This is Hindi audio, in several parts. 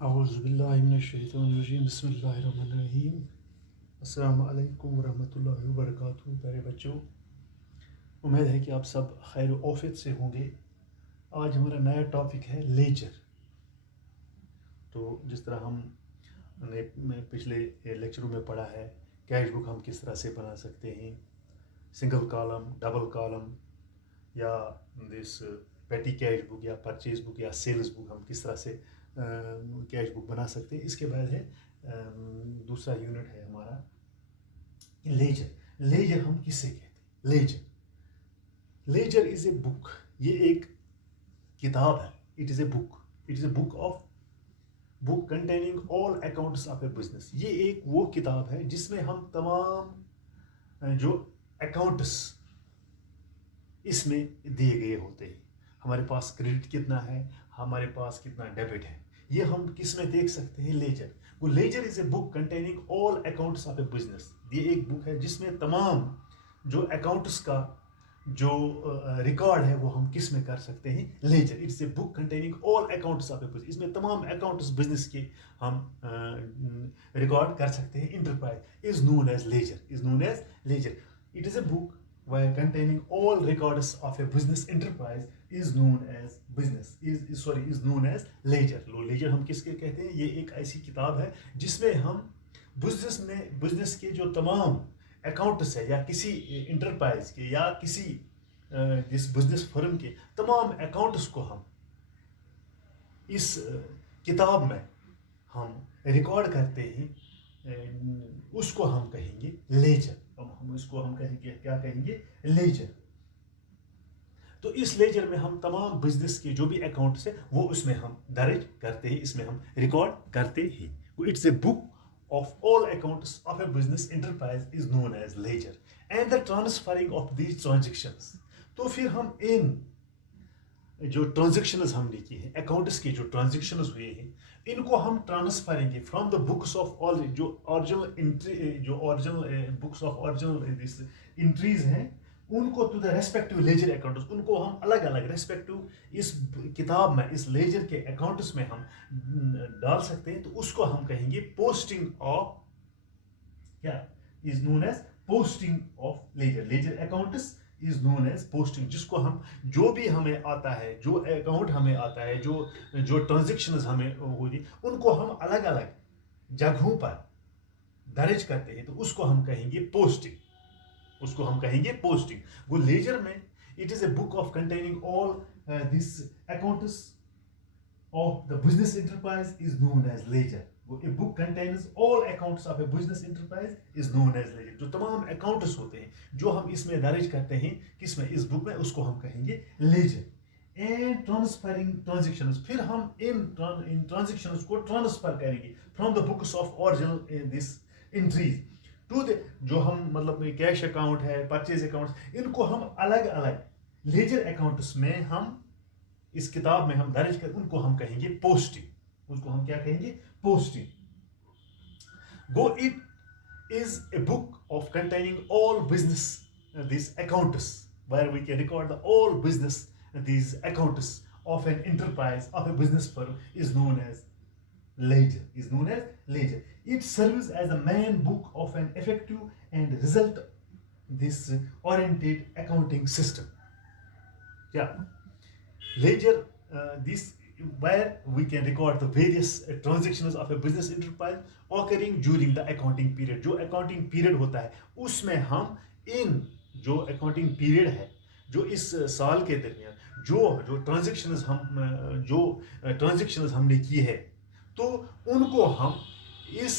औज़ुबिल्लाहिमिनश्शैतानिर्रजीम बिस्मिल्लाहिर्रहमानिर्रहीम। अस्सलामु अलैकुम वरहमतुल्लाहि वबरकातुहू। प्यारे बच्चों, उम्मीद है कि आप सब खैर औफियत से होंगे। आज हमारा नया टॉपिक है लेजर। तो जिस तरह हमने पिछले लेक्चरों में पढ़ा है, कैश बुक हम किस तरह से बना सकते हैं, सिंगल कॉलम, डबल कॉलम, या दिस पेटी कैश बुक या परचेज बुक या सेल्स बुक हम किस तरह से कैश बुक बना सकते हैं। इसके बाद है दूसरा यूनिट है हमारा लेजर। लेजर हम किससे कहते हैं? Ledger is a book. ये एक किताब है। It is a book of book containing all accounts of a business. ये एक वो किताब है जिसमें हम तमाम जो अकाउंट्स इसमें दिए गए होते हैं। हमारे पास क्रेडिट कितना है, हमारे पास कितना डेबिट है, ये हम किस में देख सकते हैं? लेजर। वो ledger is a book containing all accounts of a business. ये एक बुक है जिसमें तमाम जो अकाउंट्स का जो रिकॉर्ड है वो हम किस में कर सकते हैं? Ledger. It's a book containing all accounts of a business. इसमें तमाम अकाउंट्स बिजनेस के हम रिकॉर्ड कर सकते हैं। Enterprise is known as ledger. It is a book where containing all records of a business enterprise is known as ledger. ledger हम किसके कहते हैं? ये एक ऐसी किताब है जिसमें हम बिजनेस के जो तमाम अकाउंट्स है, या किसी इंटरप्राइज के या किसी जिस बिजनेस फर्म के तमाम अकाउंट्स को हम इस किताब में हम रिकॉर्ड करते हैं, उसको हम कहेंगे लेजर। हम इसको हम कहेंगे, क्या कहेंगे? लेजर। तो इस लेजर में हम तमाम बिजनेस के जो भी अकाउंट्स है वो उसमें हम दर्ज करते हैं, इसमें हम रिकॉर्ड करते हैं। It's a book of all accounts of a business enterprise is known as ledger and the transferring of these transactions. तो फिर हम इन जो ट्रांजेक्शंस हमने की है, अकाउंट्स के जो ट्रांजेक्शंस हुए हैं, इनको हम ट्रांसफर करेंगे from the books of all जो original books of original this entries हैं, उनको to the respective ledger accounts. उनको हम अलग अलग रेस्पेक्टिव इस किताब में, इस लेजर के अकाउंट्स में हम डाल सकते हैं। तो उसको हम कहेंगे पोस्टिंग ऑफ, क्या is known as posting of ledger accounts is known as posting. जिसको हम जो भी हमें आता है, जो अकाउंट हमें आता है, जो ट्रांजेक्शंस हमें होगी, उनको हम अलग अलग जगहों पर दर्ज करते हैं। तो उसको हम कहेंगे पोस्टिंग। वो लेजर में it is a book of containing all this accounts of the business enterprise is known as ledger. A book contains all accounts of a business enterprise is known as ledger. जो तमाम accounts होते हैं जो हम इसमें दर्ज करते हैं किसमें? इस बुक में, उसको हम कहेंगे ledger. And transferring transactions, फिर हम इन transactions को ट्रांसफर करेंगे from the books of original this entries to the, जो हम मतलब कैश अकाउंट है, परचेज अकाउंट, इनको हम अलग अलग लेजर अकाउंट्स में हम इस किताब में हम दर्ज कर, उनको हम कहेंगे पोस्टिंग। उसको हम क्या कहेंगे? Posting. It is a book of containing all business this accounts where we can record the all business this accounts of an enterprise of a business firm is known as ledger. It serves as a main book of an effective and result this oriented accounting system. Yeah. Ledger, this where we can record the various transactions of a business enterprise occurring during the accounting period. जो accounting period होता है उसमें हम इन जो accounting period है, जो इस साल के दरमियान जो ट्रांजेक्शंस हमने की है, तो उनको हम इस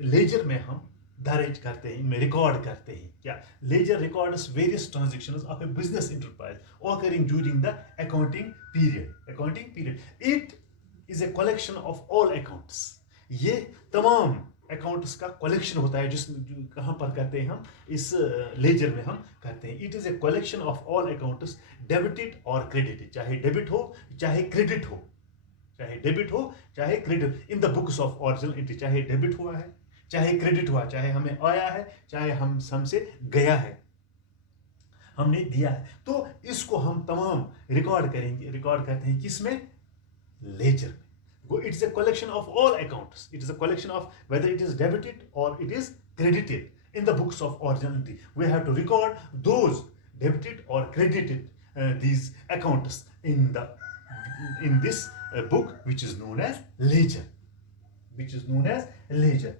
लेजर में हम दर्ज करते हैं, इनमें रिकॉर्ड करते हैं। क्या? Ledger records various transactions of a business enterprise occurring during the accounting period. It is a collection of all accounts. ये तमाम अकाउंट्स का कलेक्शन होता है जिसमें कहाँ पर करते हैं हम? इस लेजर में हम करते हैं। It is a collection of all accounts debited और क्रेडिटेड, चाहे डेबिट हो चाहे क्रेडिट हो, in the books of original entry, चाहे डेबिट हुआ है चाहे क्रेडिट हुआ, चाहे हमें आया है चाहे हमसे गया है, हमने दिया है। तो इसको हम तमाम रिकॉर्ड करते हैं किसमें? लेजर में। It is a collection of all accounts. It is a collection of whether it is debited or it is credited in the books of originality. We have to record those debited or credited these accounts in this book, which is known as ledger. Which is known as ledger.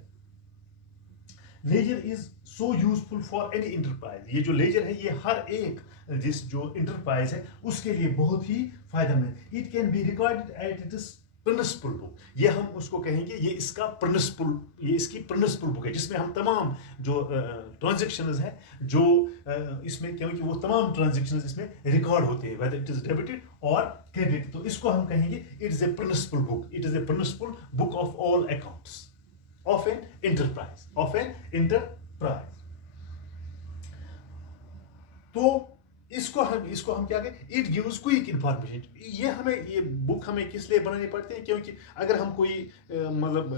Ledger is so useful for any enterprise. ये जो लेजर है ये हर एक जिस जो इंटरप्राइज है उसके लिए बहुत ही फायदेमंद. It can be recorded at it is principal book. ये हम उसको कहेंगे ये इसका प्रिंसिपल, ये इसकी प्रिंसिपल बुक है जिसमें हम तमाम जो ट्रांजेक्शंस है जो इसमें क्योंकि वो तमाम ट्रांजेक्शंस इसमें रिकॉर्ड होते हैं वेदर इट इज डेबिटेड और क्रेडिट. तो इसको हम कहेंगे it is a principal book. It is a principal book of all accounts of an enterprise. तो इसको हम क्या कहें, इट गिव्स क्विक इंफॉर्मेशन. ये बुक हमें किस लिए बनानी पड़ती है, क्योंकि अगर हम कोई मतलब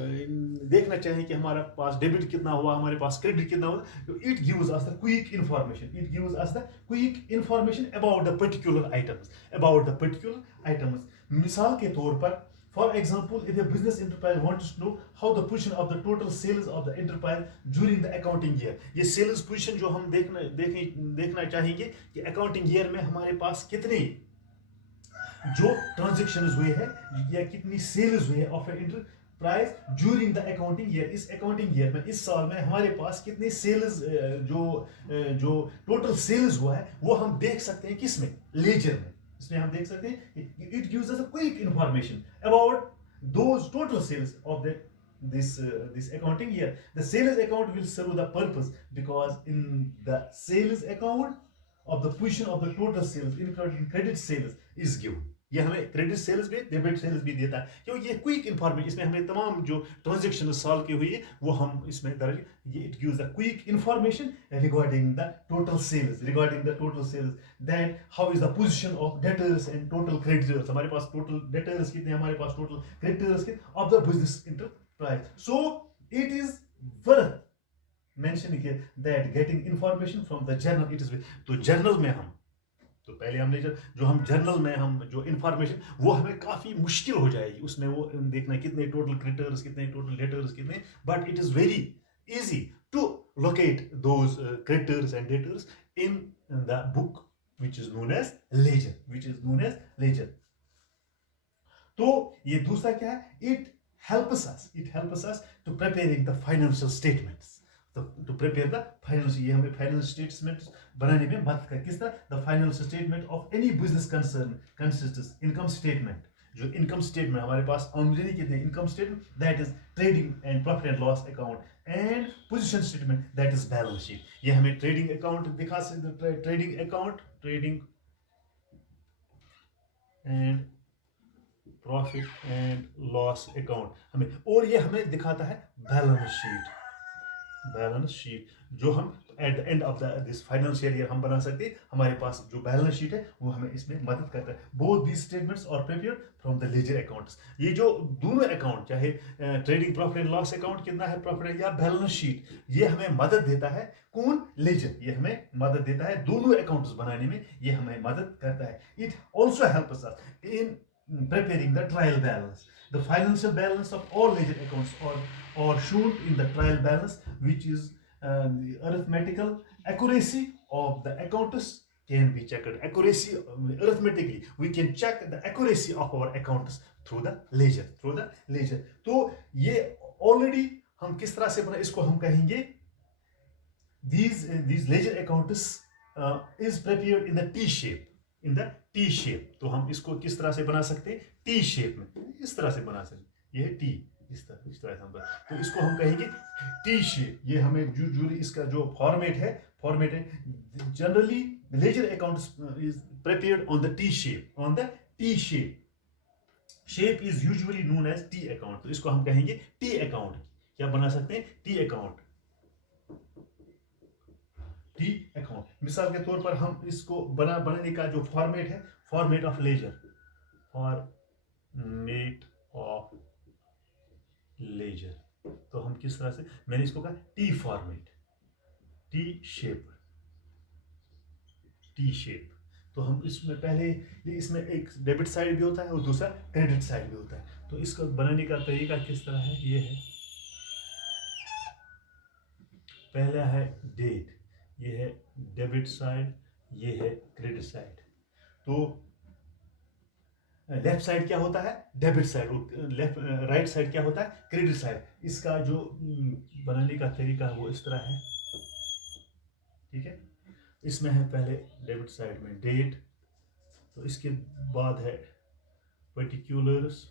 देखना चाहें कि हमारा पास डेबिट कितना हुआ, हमारे पास क्रेडिट कितना हुआ, तो it gives us the quick information about the particular items. मिसाल के तौर पर, for example, if a business enterprise wants to know how the position of the total sales of the enterprise during the accounting year, ये sales position जो हम देखना चाहेंगे कि accounting year में हमारे पास कितने जो transactions हुए हैं या कितनी sales हुए हैं of an enterprise during the accounting year. इस accounting year में, इस साल में हमारे पास कितने sales जो total sales हुआ है वो हम देख सकते हैं किसमें, ledger में. इसमें हम देख सकते हैं it gives us a quick information about those total sales of this accounting year. The sales account will serve the purpose because in the sales account of the position of the total sales including credit sales is given. ये हमें क्रेडिट सेल्स भी, डेबिट सेल्स भी देता है क्योंकि ये क्विक इंफॉर्मेशन, इसमें हमें तमाम जो ट्रांजैक्शन साल की हुई है वो हम इसमें दर्ज, ये it gives the quick information regarding the total sales, then how is the position of debtors and total creditors. हमारे पास टोटल डेटर्स कितने, हमारे पास टोटल क्रेडिटर्स कितने of the business enterprise. So it is worth mentioning here that getting information from the journal it is. तो जर्नल में हम तो पहले हमने जो हम जर्नल में हम जो इंफॉर्मेशन वो हमें काफ़ी मुश्किल हो जाएगी उसमें वो देखना कितने टोटल क्रेडिटर्स कितने टोटल डेटर्स कितने, but it is very easy to locate those creditors and debtors in the book which is known as ledger. तो ये दूसरा क्या है, it helps us to preparing the financial statements. To prepare the financial, ये हमें फाइनेंशियल स्टेटमेंट्स बनाने में मदद कर. किस तरह, the financial statement of any business concern consists income statement. जो इनकम स्टेटमेंट हमारे पास आमदनी कितने, income statement that is trading and profit and loss account, and position statement that is balance sheet. ये हमें ट्रेडिंग अकाउंट दिखा सकते, trading and profit and loss account हमें, और ये हमें दिखाता है बैलेंस शीट जो हम at the end of this financial year हम बना सकते हैं. हमारे पास जो बैलेंस शीट है वो हमें इसमें मदद करता है. Both these statements are prepared from the ledger accounts. ये जो दोनों अकाउंट, चाहे trading profit and loss account कितना है प्रॉफिट या बैलेंस शीट, ये हमें मदद देता है. कौन, लेजर. ये हमें मदद देता है दोनों अकाउंट्स बनाने में, ये हमें मदद करता है. It also helps us in preparing the trial balance. The financial balance of all ledger accounts are shown in the trial balance, which is the arithmetical accuracy of the accounts can be checked. Accuracy, arithmetically we can check the accuracy of our accounts through the ledger. तो ये already हम किस तरह से बना, इसको हम कहेंगे these ledger accounts is prepared in the T shape. तो हम इसको किस तरह से बना सकते हैं, T शेप में, इस तरह से बना सकते हैं. ये है T, इस तरह से हम तो इसको हम कहेंगे T शेप. ये हमें जो इसका जो फॉर्मेट है generally ledger account is prepared on the T shape. Shape is usually known as T account. तो इसको हम कहेंगे T अकाउंट. क्या बना सकते हैं, T अकाउंट. मिसाल के तौर पर हम इसको बनाने का जो फॉर्मेट है, फॉर्मेट ऑफ लेजर. तो हम किस तरह से, मैंने इसको कहा टी फॉर्मेट, टी शेप. तो हम इसमें पहले इसमें एक डेबिट साइड भी होता है और दूसरा क्रेडिट साइड भी होता है। तो इसको बनाने का तरीका किस तरह है, ये है, पहला है डेट, ये है डेबिट साइड, ये है क्रेडिट साइड। तो लेफ्ट साइड क्या होता है, डेबिट साइड, और लेफ्ट राइट साइड क्या होता है, क्रेडिट साइड। इसका जो बनाने का तरीका है वो इस तरह है, ठीक है। इसमें है पहले डेबिट साइड में डेट, तो इसके बाद है पर्टिकुलर्स,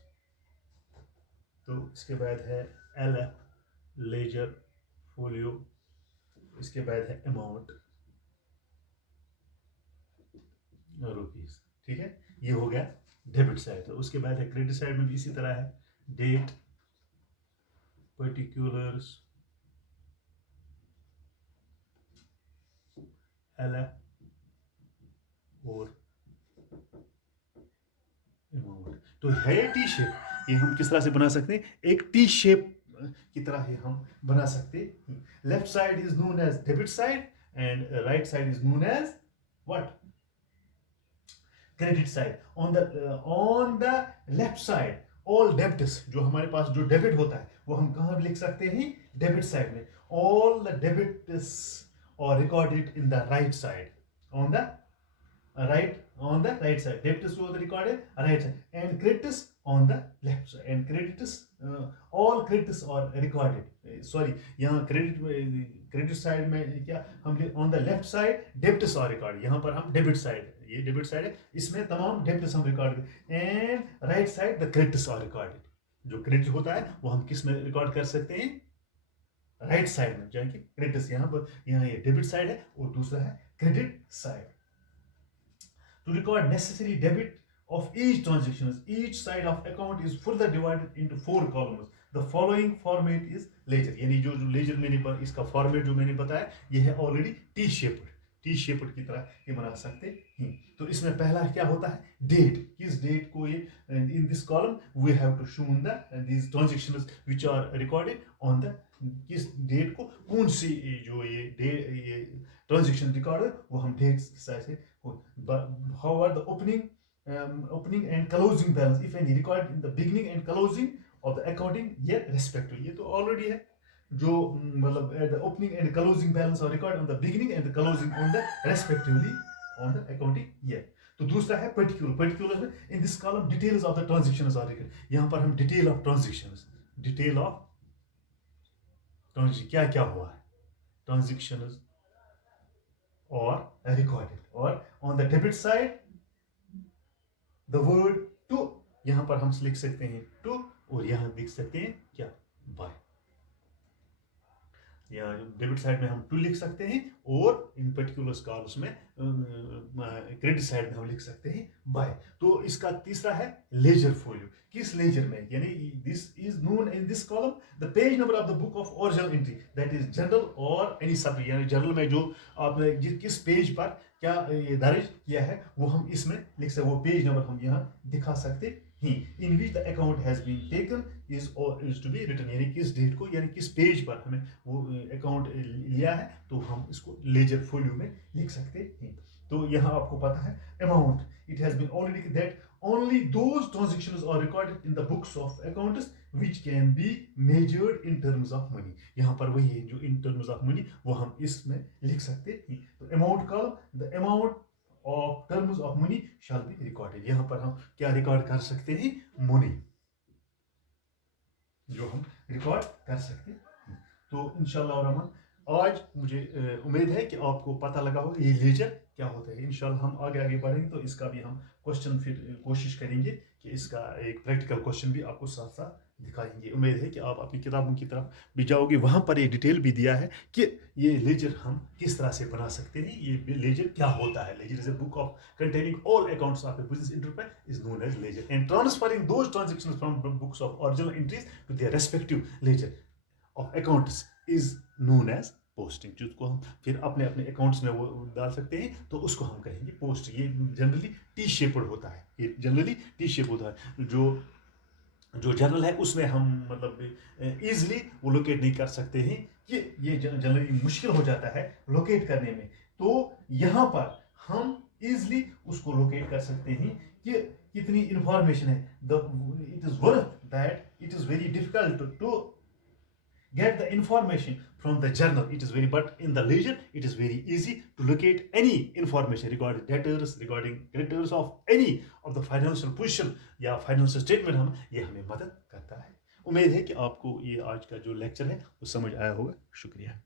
तो इसके बाद है LF लेजर फोलियो, इसके बाद है अमाउंट रुपीस, ठीक है। ये हो गया डेबिट साइड। तो उसके बाद है क्रेडिट साइड में भी इसी तरह है, डेट, पर्टिकुलर्स, LF और अमाउंट। तो है टी शेप, ये हम किस तरह से बना सकते हैं, एक टी शेप की तरह ही हम बना सकते हैं। Left side is known as debit side and right side is known as what, credit side. On the left side all debits, जो हमारे पास जो डेबिट होता है वो हम कहाँ लिख सकते हैं, डेबिट साइड में। All the debits are recorded in the right side, on the right side. Debtors were recorded right side, and creditors on the left side. And creditors, all creditors are recorded. Sorry, यहाँ क्रेडिट साइड में क्या हम on the left side debits are record, यहाँ पर हम डेबिट साइड, ये डेबिट साइड है, इसमें तमाम डेबिट्स हम record, and right side the credits are recorded. जो क्रेडिट होता है वो हम किस में रिकॉर्ड कर सकते हैं, राइट साइड में, जहाँ की क्रेडिट्स, यहाँ पर यहाँ ये डेबिट साइड है और दूसरा है credit side. To record necessary debit of each transaction, each side of account is further divided into 4 columns. The following format is ledger, यानी जो ledger मैंने इसका फॉर्मेट जो मैंने बताया ये है ऑलरेडी टी शेप्ड की तरह ये बना सकते हैं। तो इसमें पहला क्या होता है, डेट, किस डेट को ये, in this column we have to show these transactions which are recorded on the, किस डेट को, कौन सी जो ये ट्रांजैक्शन रिकॉर्ड है वो हम डेट के साथ से, how are the opening and closing balance if any recorded in the beginning and closing of the accounting year respectively। ये तो ऑलरेडी है, जो मतलब the opening and closing balance are recorded on the beginning and the closing on the respectively on the accounting year। तो दूसरा है पर्टिकुलर में in this column details of the transactions are recorded, यहाँ पर हम डिटेल ऑफ ट्रांजैक्शंस क्या क्या हुआ है, ट्रांजैक्शंस और रिकॉर्डेड। और on the debit side the word to, यहां पर हम लिख सकते हैं टू, और यहां लिख सकते हैं क्या, बाय। या डेबिट साइड में हम टू लिख सकते हैं और इन पर्टिकुलर्स का उसमें क्रेडिट साइड में हम लिख सकते हैं बाय। तो इसका तीसरा है लेजर फोलियो, किस लेजर में, यानी this is known in this column the page number of the book of original entry, that is general और एनी सब, यानी जनरल में जो आपने किस पेज पर क्या ये दर्ज किया है वो हम इसमें लिख सकते, वो पेज नंबर हम यहाँ दिखा सकते हैं। In which the account has been taken is to be written, यानी किस डेट को, यानी किस पेज पर हमें वो अकाउंट लिया है, तो हम इसको लेजर फोलियो में लिख सकते हैं। तो यहाँ आपको पता है amount, it has been already that only those transactions are recorded in the books of accounts which can be measured in terms of money। यहाँ पर वही है जो in terms of money वो हम इसमें लिख सकते हैं। तो amount column, the amount of terms of money shall be recorded, यहाँ पर हम क्या रिकॉर्ड कर सकते हैं, मनी जो हम रिकॉर्ड कर सकते हैं। तो इंशाल्लाह रहमान आज मुझे उम्मीद है कि आपको पता लगा होगा ये लेजर क्या होता है। इंशाल्लाह हम आगे बढ़ेंगे तो इसका भी हम क्वेश्चन फिर कोशिश करेंगे कि इसका एक प्रैक्टिकल क्वेश्चन भी आपको साथ साथ दिखाएंगे। उम्मीद है कि आप अपनी किताबों की तरफ भी जाओगे, वहाँ पर ये डिटेल भी दिया है कि ये लेजर हम किस तरह से बना सकते हैं, ये लेजर क्या होता है। Ledger is a book of containing all accounts of a business enterprise is known as ledger and transferring those transactions from books of original entries to their respective ledger of accounts is known as posting, जिसको हम फिर अपने अपने अकाउंट्स में वो डाल सकते हैं, तो उसको हम कहेंगे पोस्ट। ये जनरली टी शेप्ड होता है, ये जनरली टी शेप होता है। जो जर्नल है उसमें हम मतलब ईजिली वो लोकेट नहीं कर सकते हैं, ये जनरली मुश्किल हो जाता है लोकेट करने में। तो यहाँ पर हम ईजिली उसको लोकेट कर सकते हैं कि कितनी इंफॉर्मेशन है. It is worth that it is very difficult to get the information from the journal. It is very, but in the leisure it is very easy to locate any information regarding debtors, regarding creditors of any of the financial position या financial statement. हम ये हमें मदद करता है. उम्मीद है कि आपको ये आज का जो लेक्चर है वो समझ आया होगा. शुक्रिया.